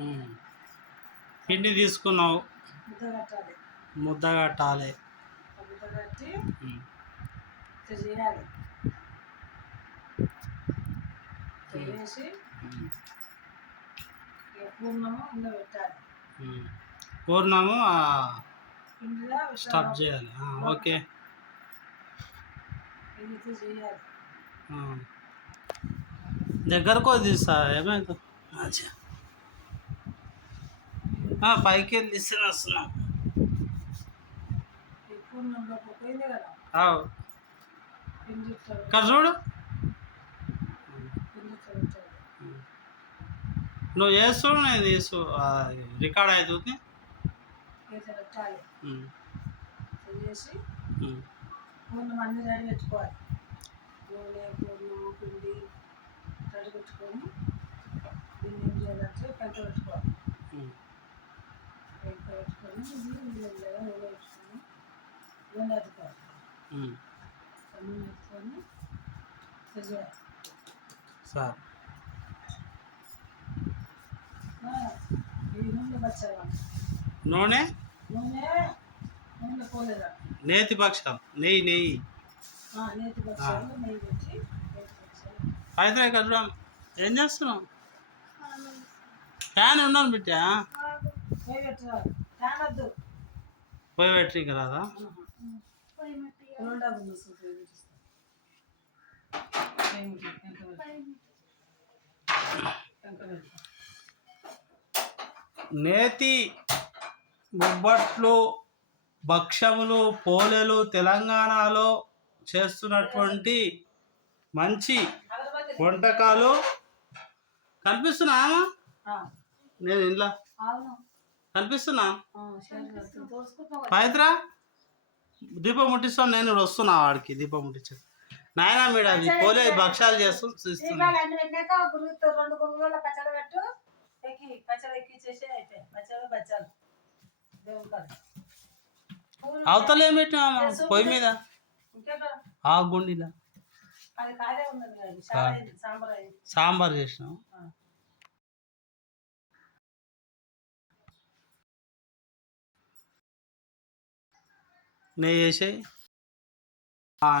ఉమ్. పిండి తీసుకున్నావు ముద్ద కట్టాలి ముద్ద కట్టాలి ఆ ముద్ద కట్టి ఉమ్. ఇట్లా చేయాలి చేసి ఉమ్. ఇక పూర్ణము ఇందులో పెట్టాలి ఉమ్. పూర్ణము ఆ, ఇందులో స్టఫ్ చేయాలి ఆ, ఓకే ఇది ఇట్లా చేయాలి ఆ. దగ్గరకు తీస్తా ఏమైంది అచ్చా. పైకి వెళ్ళి తీసుకుని వస్తున్నాం. ఇక్కడ చూడు. నువ్వు చేస్తూ నేను తీసు రికార్డ్ అవుతుంది చేసి. పూర్ణం అన్ని రెడీ పెట్టుకోవాలి. నూనె పిండి రెడీ పెట్టుకొని దీన్ని ఏం చేయాలంటే పెంట పెట్టుకోవాలి. సార్. నూనె? నేతి పక్షం నెయ్యి నెయ్యి. అయితే ఇక్కడ ఏం చేస్తున్నావు? ఫ్యాన్ ఉన్నాను బిడ్డ. పోయి రాదా. నేతి బొబ్బట్లు భక్ష్యములు పోలేలు తెలంగాణలో చేస్తున్నటువంటి మంచి వంటకాలు కనిపిస్తున్నామా ఆ, నేను ఇంట్లో కనిపిస్తున్నా. పవిత్ర దీపం ముట్టిస్తాను నేను ఇప్పుడు వస్తున్నా వాడికి దీపం ముట్టించు నాయనా మీడ అవి పోలే భక్ష్యాలు చేస్తూ చూస్తున్నా. అవతల ఏం పెట్టినా పొయ్యి మీద ఆ గుండిలా? సాంబార్ చేసినాం నెయ్యి వేసాయి.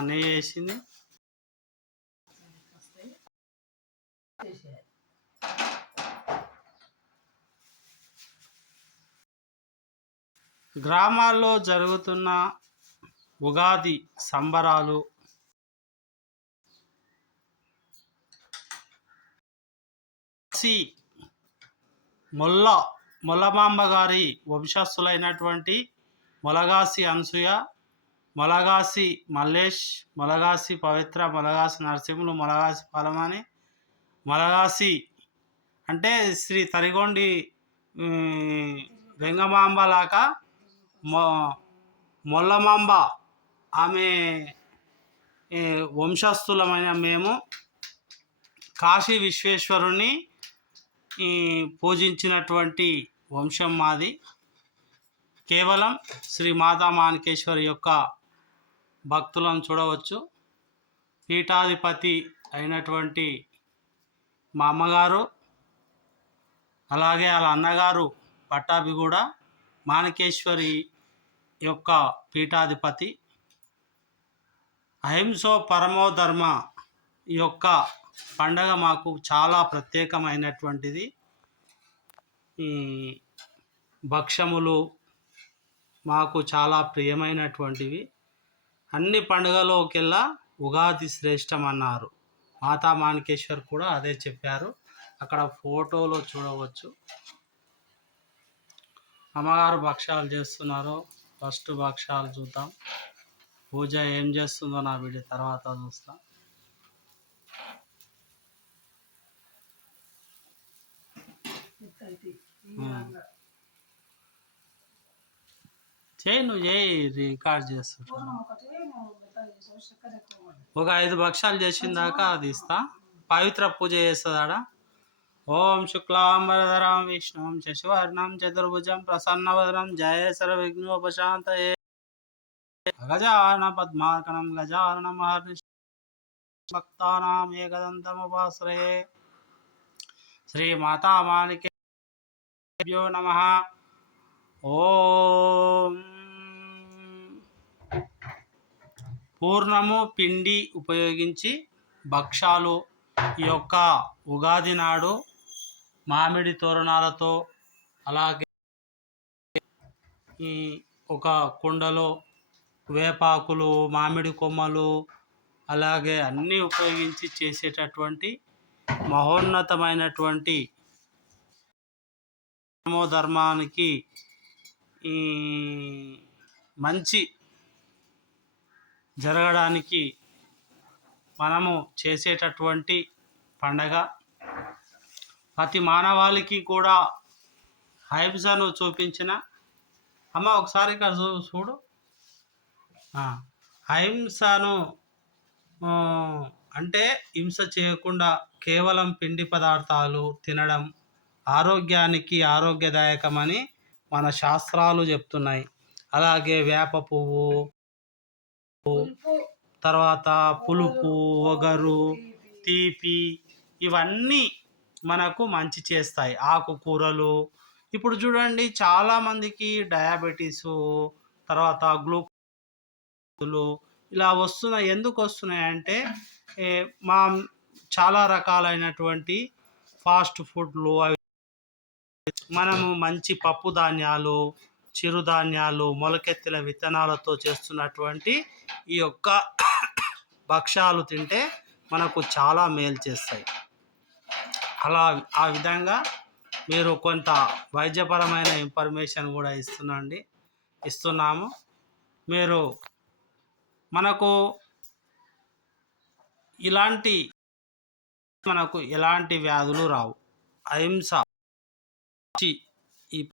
నెయ్యి వేసింది. గ్రామాల్లో జరుగుతున్న ఉగాది సంబరాలు సి మొల్ల మొల్లమాంబ గారి వంశస్థులైనటువంటి మొలగాసి అనసూయ మొలగాసి మల్లేష్ మొలగాసి పవిత్ర మొలగాసి నరసింహులు మొలగాసి పాలమాని మొలగాసి అంటే శ్రీ తరిగొండి వెంగమాంబ లాగా మొ మొల్లమాంబ ఆమె వంశస్థులమైన మేము కాశీ విశ్వేశ్వరుని పూజించినటువంటి వంశం మాది. కేవలం శ్రీ మాతా మాణికేశ్వరి యొక్క భక్తులను చూడవచ్చు. పీఠాధిపతి అయినటువంటి మా అమ్మగారు అలాగే వాళ్ళ అన్నగారు పట్టాభి కూడా మాణికేశ్వరి యొక్క పీఠాధిపతి. అహింసో పరమో ధర్మ యొక్క పండగ మాకు చాలా ప్రత్యేకమైనటువంటిది. ఈ భక్ష్యములు మాకు చాలా ప్రియమైనటువంటివి. అన్ని పండుగలోకెల్లా ఉగాది శ్రేష్టం అన్నారు మాతా మాణికేశ్వర్ కూడా అదే చెప్పారు. అక్కడ ఫోటోలో చూడవచ్చు. అమ్మగారు భక్ష్యాలు చేస్తున్నారు. ఫస్ట్ భక్ష్యాలు చూద్దాం. పూజ ఏం చేస్తుందో నా వీడియో తర్వాత చూస్తా. చేయి నువ్వు చేయి రికార్డ్ చేస్తుంటా ఒక ఐదు భక్షాలు చేసిన దాకా అది ఇస్తా. పవిత్ర పూజ చేస్తుందాడ ఓం శుక్లాంబరధరం విష్ణుం శశివర్ణం చతుర్భుజం ప్రసన్నవదనం జయ సర్వ విఘ్నోపశాంత గజాన పద్మాకనం గజాన మహర్షి భక్తానాం ఏకదంతముపాశ్రయే. శ్రీ మాతా నమ. ఓం. పూర్ణము పిండి ఉపయోగించి భక్షాలు ఈ యొక్క ఉగాది నాడు మామిడి తోరణాలతో అలాగే ఈ ఒక కుండలో వేపాకులు మామిడి కొమ్మలు అలాగే అన్నీ ఉపయోగించి చేసేటటువంటి మహోన్నతమైనటువంటి ధర్మానికి మంచి జరగడానికి మనము చేసేటటువంటి పండగ. ప్రతి మానవాళికి కూడా హైబ్సను చూపించిన. అమ్మ ఒకసారి ఇక్కడ చూ చూడు. అహింసను అంటే హింస చేయకుండా కేవలం పిండి పదార్థాలు తినడం ఆరోగ్యానికి ఆరోగ్యదాయకమని మన శాస్త్రాలు చెప్తున్నాయి. అలాగే వేప పువ్వు తర్వాత పులుపు ఒగరు తీపి ఇవన్నీ మనకు మంచి చేస్తాయి. ఆకుకూరలు. ఇప్పుడు చూడండి చాలామందికి డయాబెటీస్ తర్వాత గ్లూకోజులు ఇలా వస్తున్నాయి. ఎందుకు వస్తున్నాయి అంటే మా చాలా రకాలైనటువంటి ఫాస్ట్ ఫుడ్లు అవి మనము మంచి పప్పు ధాన్యాలు చిరుధాన్యాలు మొలకెత్తిన విత్తనాలతో చేస్తున్నటువంటి ఈ యొక్క భక్ష్యాలు తింటే మనకు చాలా మేలు చేస్తాయి. అలా ఆ విధంగా మీరు కొంత వైద్యపరమైన ఇన్ఫర్మేషన్ కూడా ఇస్తున్నాండి. ఇస్తున్నాము. మీరు మనకు ఇలాంటి మనకు ఎలాంటి వ్యాధులు రావు. అహింస చి- ఈ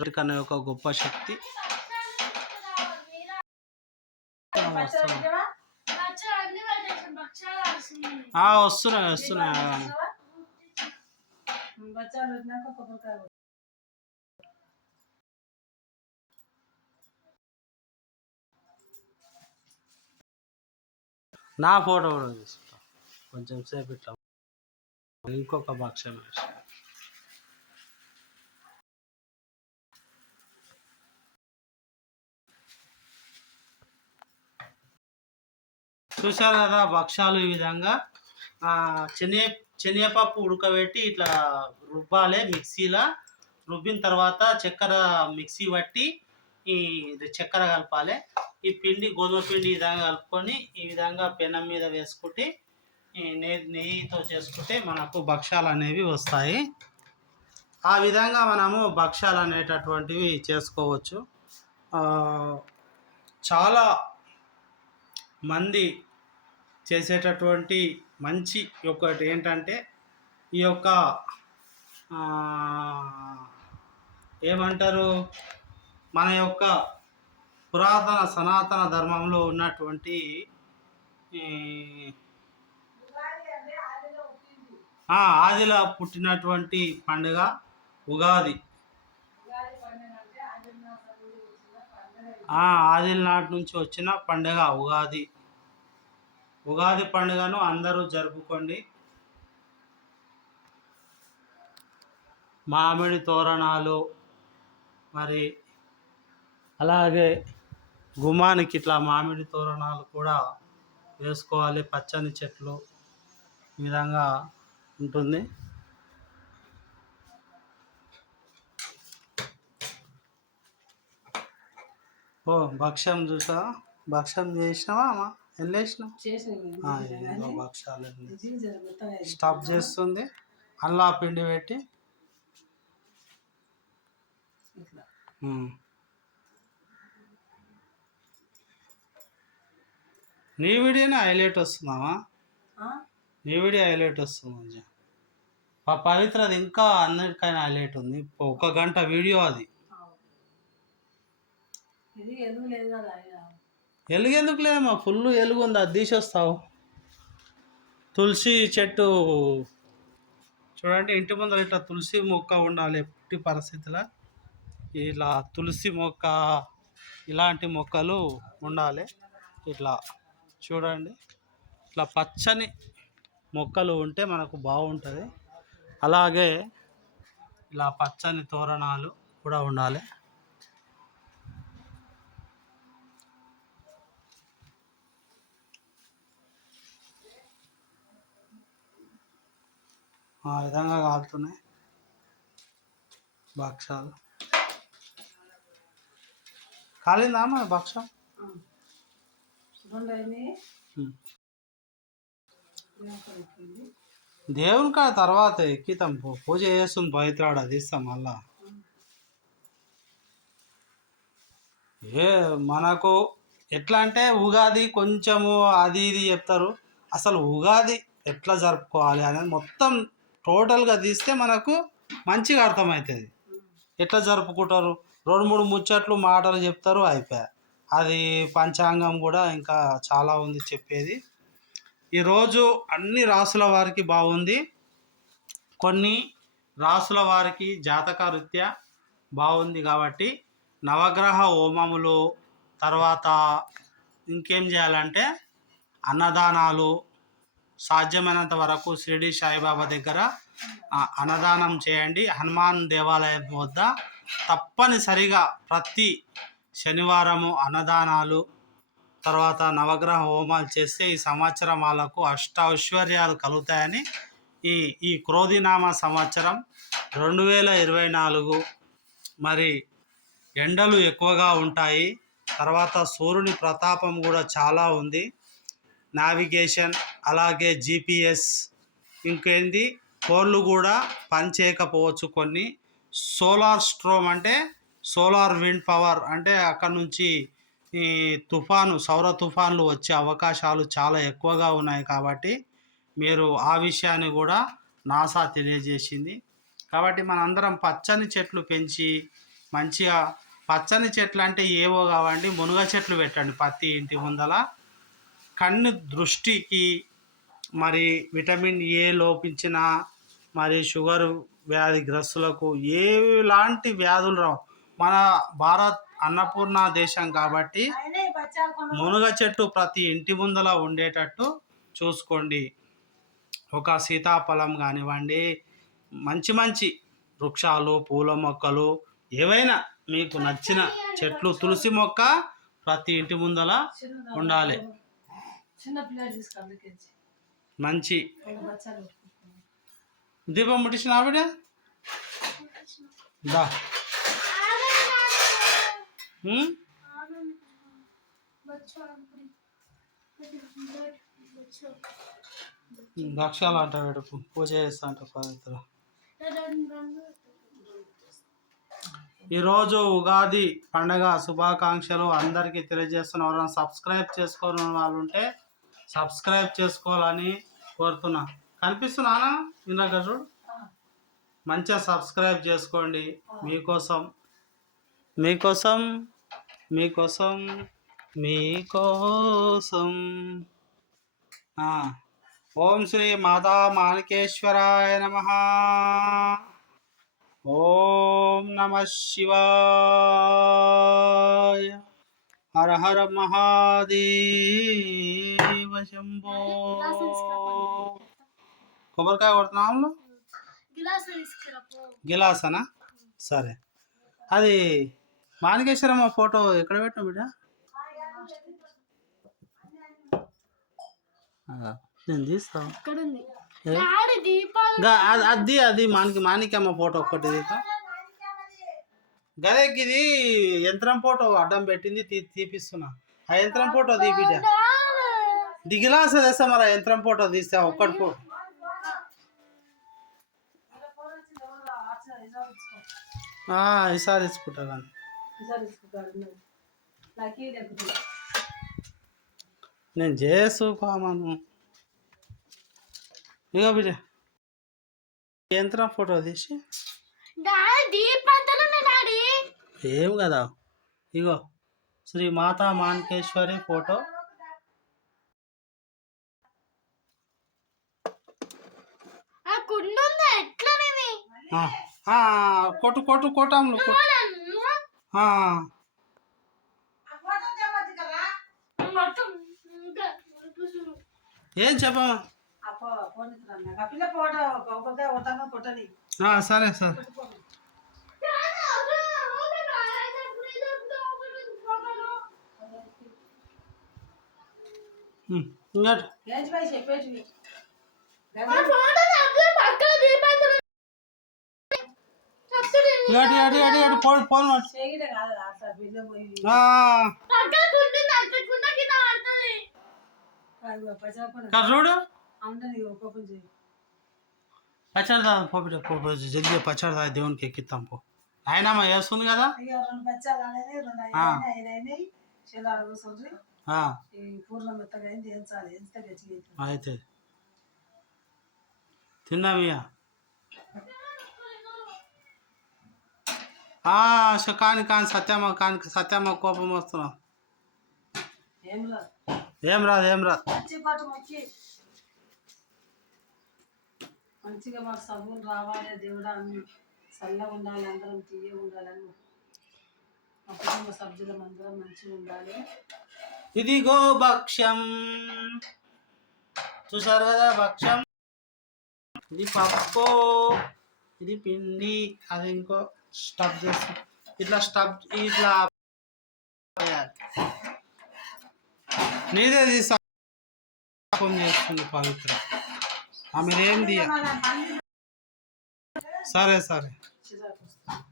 అనే ఒక గొప్ప శక్తి. వస్తున్నాయి వస్తున్నాయి నా ఫోటో కూడా తీసుకుంటాం కొంచెం సేపు ఇట్లా. ఇంకొక భక్ష్యం వేసి చూశారు కదా భక్ష్యాలు ఈ విధంగా శనగ శనగపప్పు ఉడకబెట్టి ఇట్లా రుబ్బాలి మిక్సీలో. రుబ్బిన తర్వాత చక్కెర మిక్సీ పట్టి ఈ చక్కెర కలపాలి. ఈ పిండి గోధుమ పిండి ఈ విధంగా కలుపుకొని ఈ విధంగా పెనం మీద వేసుకుంటే ఈ నెయ్యి నెయ్యితో చేసుకుంటే మనకు భక్ష్యాలు అనేవి వస్తాయి. ఆ విధంగా మనము భక్ష్యాలు అనేటటువంటివి చేసుకోవచ్చు. చాలా మంది చేసేటటువంటి మంచి ఒకటి ఏంటంటే ఈ యొక్క ఏమంటారు మన యొక్క పురాతన సనాతన ధర్మంలో ఉన్నటువంటి ఆదిలో పుట్టినటువంటి పండుగ ఉగాది. ఆదిల నాటి నుంచి వచ్చిన పండుగ ఉగాది. ఉగాది పండుగను అందరూ జరుపుకోండి. మామిడి తోరణాలు మరి అలాగే గుమానికి ఇట్లా మామిడి తోరణాలు కూడా వేసుకోవాలి. పచ్చని చెట్లు ఈ విధంగా ఉంటుంది. ఓ భక్ష్యం చూసా భక్ష్యం చేసినావా అమ్మా? స్టఫ్ చేస్తుంది. అల్లా పిండి పెట్టి. నీ వీడియోనే హైలైట్ వస్తుందామా? నీ వీడియో హైలైట్ వస్తుంది మంచిగా. ఆ పవిత్రది ఇంకా అన్నిటికైనా హైలైట్ ఉంది. ఒక గంట వీడియో అది. ఆవు. ఎలుగు ఎందుకు లేదమ్మా ఫుల్ ఎలుగు ఉంది అది తీసేస్తావు. తులసి చెట్టు. చూడండి ఇంటి ముందర ఇట్లా తులసి మొక్క ఉండాలి ఎట్టి పరిస్థితిలో ఇలా తులసి మొక్క ఇలాంటి మొక్కలు ఉండాలి. ఇట్లా చూడండి ఇట్లా పచ్చని మొక్కలు ఉంటే మనకు బాగుంటుంది. అలాగే ఇలా పచ్చని తోరణాలు కూడా ఉండాలి. ఆ విధంగా కాలుతున్నాయి. భక్షాలు. కాలిందా మన భక్షం? దేవుని కాడ తర్వాత ఎక్కితాం. పూజ చేస్తుంది పవిత్రాడు అది ఇస్తాం మళ్ళా. ఏ మనకు ఎట్లా అంటే ఉగాది కొంచెము అది ఇది చెప్తారు. అసలు ఉగాది ఎట్లా జరుపుకోవాలి అనేది మొత్తం టోటల్గా తీస్తే మనకు మంచిగా అర్థమవుతుంది. ఎట్లా జరుపుకుంటారు? రెండు మూడు ముచ్చట్లు మాటలు చెప్తారు అయిపోయా. అది పంచాంగం కూడా ఇంకా చాలా ఉంది చెప్పేది. ఈరోజు అన్ని రాసుల వారికి బాగుంది. కొన్ని రాసుల వారికి జాతక నృత్య బాగుంది కాబట్టి నవగ్రహ హోమములు తర్వాత ఇంకేం చేయాలంటే అన్నదానాలు సాధ్యమైనంత వరకు షిరిడి సాయిబాబా దగ్గర అన్నదానం చేయండి. హనుమాన్ దేవాలయం వద్ద తప్పనిసరిగా ప్రతి శనివారము అన్నదానాలు తర్వాత నవగ్రహ హోమాలు చేస్తే ఈ సంవత్సరం వాళ్ళకు అష్టఐశ్వర్యాలు కలుగుతాయని ఈ ఈ క్రోధినామ సంవత్సరం రెండు వేల ఇరవై నాలుగు మరి ఎండలు ఎక్కువగా ఉంటాయి. తర్వాత సూర్యుని ప్రతాపం కూడా చాలా ఉంది. నావిగేషన్ అలాగే జీపీఎస్ ఇంకేంది ఫోన్లు కూడా పనిచేయకపోవచ్చు కొన్ని. సోలార్ స్ట్రోమ్ అంటే సోలార్ విండ్ పవర్ అంటే అక్కడ నుంచి ఈ తుఫాను సౌర తుఫాన్లు వచ్చే అవకాశాలు చాలా ఎక్కువగా ఉన్నాయి కాబట్టి మీరు ఆ విషయాన్ని కూడా నాసా తెలియజేసింది. కాబట్టి మనందరం పచ్చని చెట్లు పెంచి మంచిగా పచ్చని చెట్లు అంటే ఏవో కావండి మునగ చెట్లు పెట్టండి పత్తి ఇంటి ముందల. కన్ను దృష్టికి మరి విటమిన్ ఏ లోపించిన మరి షుగర్ వ్యాధి గ్రస్తులకు ఏ లాంటి వ్యాధులు రావు. మన భారత్ అన్నపూర్ణ దేశం కాబట్టి మునగ చెట్టు ప్రతి ఇంటి ముందల ఉండేటట్టు చూసుకోండి. ఒక సీతాఫలం కానివ్వండి మంచి మంచి వృక్షాలు పూల మొక్కలు ఏవైనా మీకు నచ్చిన చెట్లు తులసి మొక్క ప్రతి ఇంటి ముందల చిన్న ఉండాలి మంచి. దీపం ముట్టించిన ఆవిడ? దా. ఉమ్? భక్ష్యాలు అంట పెడుకు పూజ చేస్తా అంట పవిత్ర. ఈరోజు ఉగాది పండగ శుభాకాంక్షలు అందరికీ తెలియజేస్తున్న ఎవరైనా సబ్స్క్రైబ్ చేసుకోని వాళ్ళు ఉంటే సబ్స్క్రైబ్ చేసుకోవాలని కోరుతున్నా. కనిపిస్తున్నానా ఇందాక చూడు. మంచిగా సబ్స్క్రైబ్ చేసుకోండి. మీకోసం మీకోసం మీకోసం మీకోసం. ఓం శ్రీ మాతా మాణికేశ్వరాయ నమ. ఓం నమ శివాయ. హర హర మహాదేవ శంభో. కొబ్బరికాయ కొడుతున్నాము గిలాసనా? సరే. అది మాణికేశ్వరమ్మ ఫోటో ఎక్కడ పెట్టిన బిడ్డ? నేను తీస్తాను అది అది మానికి మాణిక్యమ్మ ఫోటో ఒక్కటి తీసా గదే ఇది యంత్రం ఫోటో అడ్డం పెట్టింది తీ తీపిస్తున్నా. ఆ యంత్రం ఫోటో తీపిట. దిగిలాస తెస్తా మరి ఆ యంత్రం ఫోటో తీస్తే ఒక్కటి ఫోటో ఈసారి దగ్గర నేను చేసుకోమను ఇగో బిడ్డ. యంత్రం ఫోటో తీసి. దీపంతలు ఏం కదా ఇగో శ్రీ మాతా మాణికేశ్వరి ఫోటో కొట్టు కొట్టు కొట్టాము కొట్టు ఆ, మొత్తం ఇంకా కూర్చుని. ఏం చెప్పమా ఆ ఫోన్ ఇస్తున్నాను నాకు ఆ పిల్ల ఫోటో కొబ్బరికాయ కొట్టాను కొట్టని ఆ, సరే సరే ఉమ్, ఇంకోటి ఏంటి పోయి చెప్పేసి ఇంకోటి అటు అటు అటు పోను పోను అటు. చేయడం కాదు అట్లా బిల్లు పోయి ఆ, చూడు. చేయి పచ్చడి దా పోపిట పో జల్దీ పచ్చడి దా దేవునికి ఎక్కిస్తాం పో. ఆయనమ్మ వేస్తుంది కదా? అయితే తిన్నామియ కాని కాని సత్యమ్మ కాని సత్యమ్మ కోపం వస్తున్నాం. ఏం రాదు ఏం రాదు. మంచిగా మాకు సబ్బులు రావాలి దేవుడా అన్ని చల్లగా ఉండాలి అందరం తీయ ఉండాలని. మా కుటుంబ సభ్యులం అందరం మంచిగా ఉండాలి. ఇదిగో భక్ష్యం. చూసారు కదా భక్ష్యం? ఇది పప్పు ఇది పిండి అది ఇంకో స్టఫ్ చేసి ఇట్లా స్టఫ్ ఇట్లా నీదే తీసా చేస్తుంది పవిత్ర. ఆమె ఏం తీయ సరే సరే చిరాకు వస్తుంది.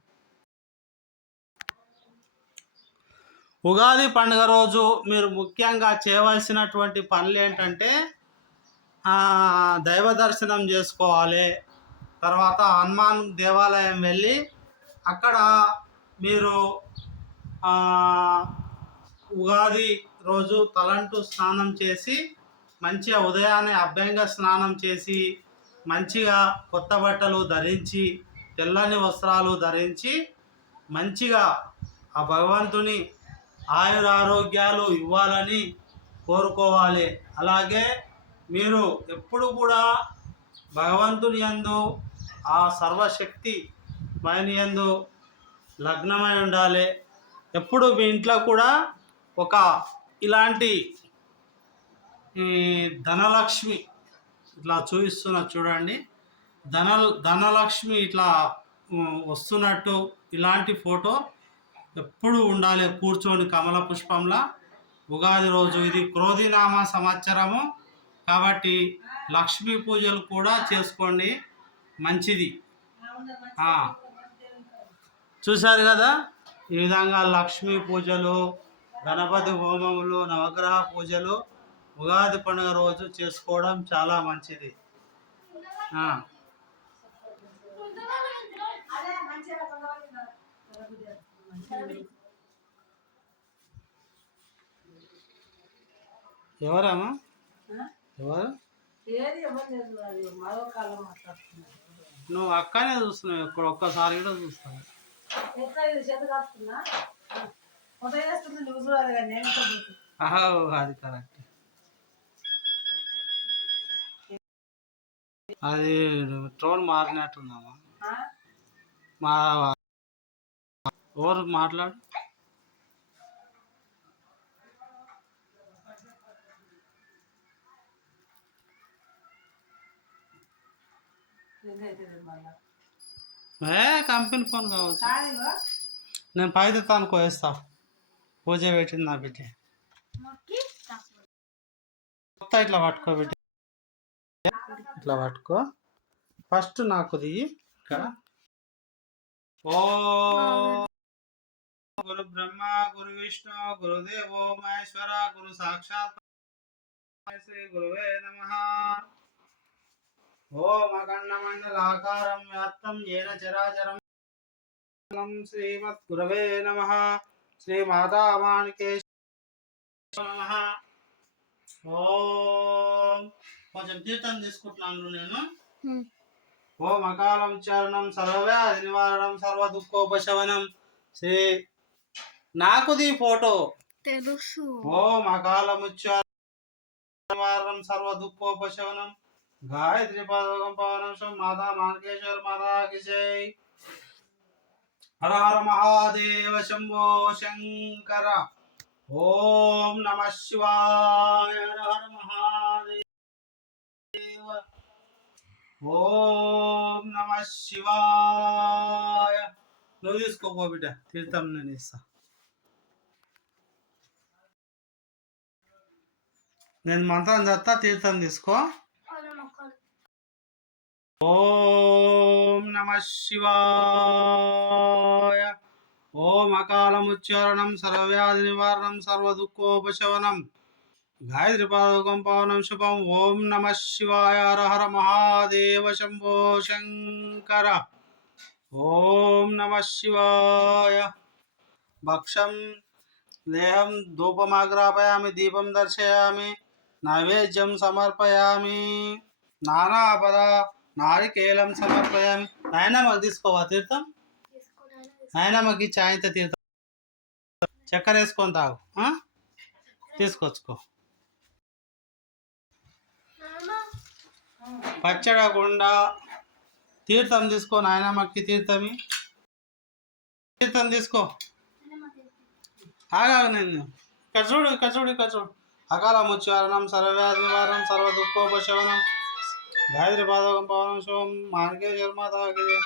ఉగాది పండుగ రోజు మీరు ముఖ్యంగా చేయవలసినటువంటి పనులు ఏంటంటే దైవ దర్శనం చేసుకోవాలి. తర్వాత హనుమాన్ దేవాలయం వెళ్ళి అక్కడ మీరు ఉగాది రోజు తలంటూ స్నానం చేసి మంచిగా ఉదయాన్నే అభ్యంగ స్నానం చేసి మంచిగా కొత్త బట్టలు ధరించి తెల్లని వస్త్రాలు ధరించి మంచిగా ఆ భగవంతుని ఆయుర ఆరోగ్యాలు ఇవ్వాలని కోరుకోవాలి. అలాగే మీరు ఎప్పుడు కూడా భగవంతుని యందు ఆ సర్వశక్తి మైన యందు లగ్నమై ఉండాలి. ఎప్పుడు మీ ఇంట్లో కూడా ఒక ఇలాంటి ధనలక్ష్మి ఇట్లా చూపిస్తున్న చూడండి. ధన ధనలక్ష్మి ఇట్లా వస్తున్నట్టు ఇలాంటి ఫోటో ఎప్పుడు ఉండాలి కూర్చొని కమల పుష్పంలా. ఉగాది రోజు ఇది క్రోధినామ సంవత్సరము. కాబట్టి లక్ష్మీ పూజలు కూడా చేసుకోండి. మంచిది. చూశారు కదా? ఈ విధంగా లక్ష్మీ పూజలు గణపతి హోమములు నవగ్రహ పూజలు ఉగాది పండుగ రోజు చేసుకోవడం చాలా మంచిది. మంచిగా ఎవరమ్మా? ఎవరు? నువ్వు అక్కనే చూస్తున్నావు ఇక్కడ ఒక్కసారి కూడా చూస్తాను అది కరెక్ట్. అది టోన్ మారినట్టుందమ్మా? మా ఎవరు మాట్లాడు? ఏ కంపెనీ ఫోన్ కావచ్చు. నేను పైతే తాను వేస్తా పూజ పెట్టింది నా బిడ్డ. మొత్తం ఇట్లా పట్టుకో బిడ్డ. ఇట్లా పట్టుకో. ఫస్ట్ నాకు దిగి ఇక్కడ. ఓ. గురు బ్రహ్మ గురు విష్ణు గురుదేవో మహేశ్వర గురు సాక్షాత్ శ్రీ గురువే నమ. ఓం అఖండ మండలాకారం వ్యాప్తం ఏన చరాచరం శ్రీమద్ గురవే నమ. శ్రీ మాతా మాణికేశ నమ. ఓం. కొంచెం తీర్థం తీసుకుంటున్నాను నేను. ఓం అకాలం చరణం సర్వవ్యాధి నివారణం సర్వ దుఃఖోపశమనం శ్రీ నాకుది ఫోటో. తెలుసు. ఓం అకాలం నివారణం సర్వ దుఃఖోపశమనం గాయత్రి పదకం పవనం మాతా మానకేశ్వర మాతా కిజై హర హర మహాదేవ శంభో శంకర. ఓం నమ శివాయ హర హర మహాదేవ. ఓం నమ శివాయ. నువ్వు తీసుకోపో బిడ్డ తీర్థం నేను ఇస్తా. నేను మంత్రం చేస్తా తీర్థం తీసుకో. ఓం నమ శివాయ. ఓం అకాలముచ్చరణం సర్వవ్యాధి నివారణం సర్వదుఃఖోపశవనం గాయత్రి పాదకం పవనం శుభం. ఓం నమ శివాయ. హర మహాదేవ శంభో శంకర. ఓం నమ శివాయ. భక్షం లేహం ధూపమాగ్రాపయామి దీపం దర్శయామి. నైవేద్యం సమర్పయామి. నానాపద నారికేలం సమర్పయామి. నాయనమ్మకి తీసుకోవా తీర్థం? నాయనమ్మకి చాయంత తీర్థం. చక్కెర వేసుకొని తాగు. ఆ? తీసుకొచ్చుకో. పచ్చడకుండా తీర్థం తీసుకో నాయనమ్మకి తీర్థమి. తీర్థం తీసుకో. ఆగా నేను ఇక్కడ చూడు ఇక్కడ చూడు ఇక్కడ చూడు. అకాల ముచ్చారణం సర్వవ్యాధి నివారణం సర్వ దుఃఖోపశమనం గాయత్రి పాదకం పవనం శివం మార్గే శర్మ తాగిదే